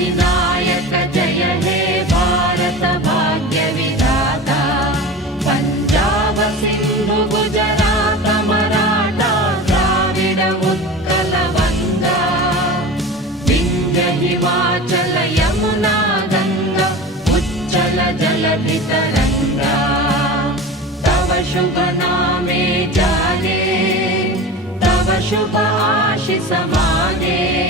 अधिनायक जय हे भारत भाग्य विधाता पंजाब सिंधु गुजरात मराठा द्राविड उत्कल वंगा विंध्य हिमाचल यमुना गंगा उच्चल जलधि तरंगा तव शुभ नामे जागे तव शुभ आशीष मागे।